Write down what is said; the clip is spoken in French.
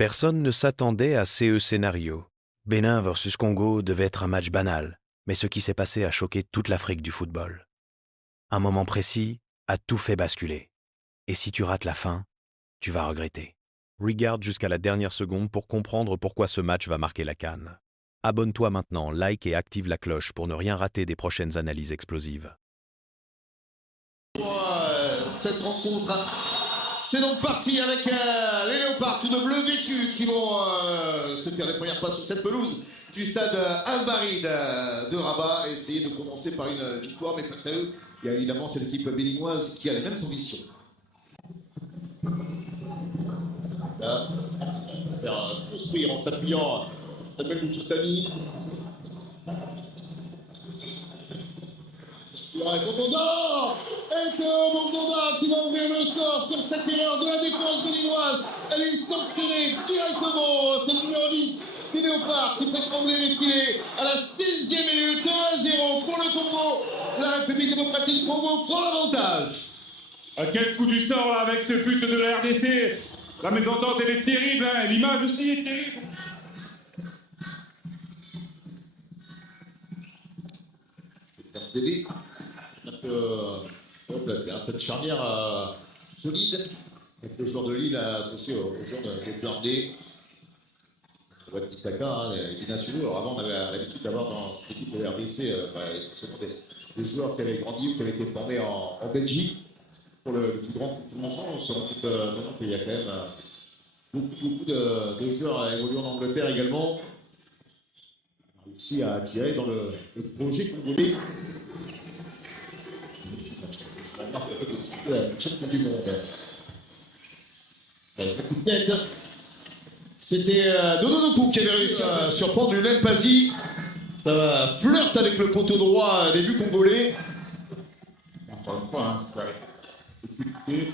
Personne ne s'attendait à ce scénario. Bénin versus Congo devait être un match banal, mais ce qui s'est passé a choqué toute l'Afrique du football. Un moment précis a tout fait basculer. Et si tu rates la fin, tu vas regretter. Regarde jusqu'à la dernière seconde pour comprendre pourquoi ce match va marquer la CAN. Abonne-toi maintenant, like et active la cloche pour ne rien rater des prochaines analyses explosives. Cette rencontre, c'est donc parti avec les Léopards, tout de bleu vêtus, qui vont se faire les premières passes sur cette pelouse du stade Al-Barid de Rabat, et essayer de commencer par une victoire, mais face à eux, il y a évidemment cette équipe béninoise qui a les mêmes ambitions. Là, on va faire construire en s'appuyant sur Samuel Moutoussamy. Mondonda et que Mondonda qui va ouvrir le score sur cette erreur de la défense béninoise. Elle est sanctionnée directement. C'est le numéro 10 des Léopards qui fait trembler les filets à la 6e minute. 1-0 pour le Congo. La République démocratique du Congo prend l'avantage. Quel coup du sort là avec ce but de la RDC. La mésentente elle est terrible, hein. L'image aussi est terrible. C'est bien d'aider. Parce que placé cette charnière solide avec le joueur de Lille associé au joueur de Burnley. Wan-Bissaka, les nationaux. Alors avant, on avait l'habitude d'avoir dans cette équipe de RDC essentiellement des joueurs qui avaient grandi ou qui avaient été formés en Belgique. Pour le plus grand montant, on se rend compte maintenant qu'il y a quand même beaucoup de joueurs évoluant en Angleterre également. On a réussi à attirer dans le projet congolais. La championne du monde. C'était Dodo Doku qui avait réussi à surprendre Lionel Pazzi. Ça flirte avec le poteau droit des buts congolais. Encore une fois, hein, exécuté.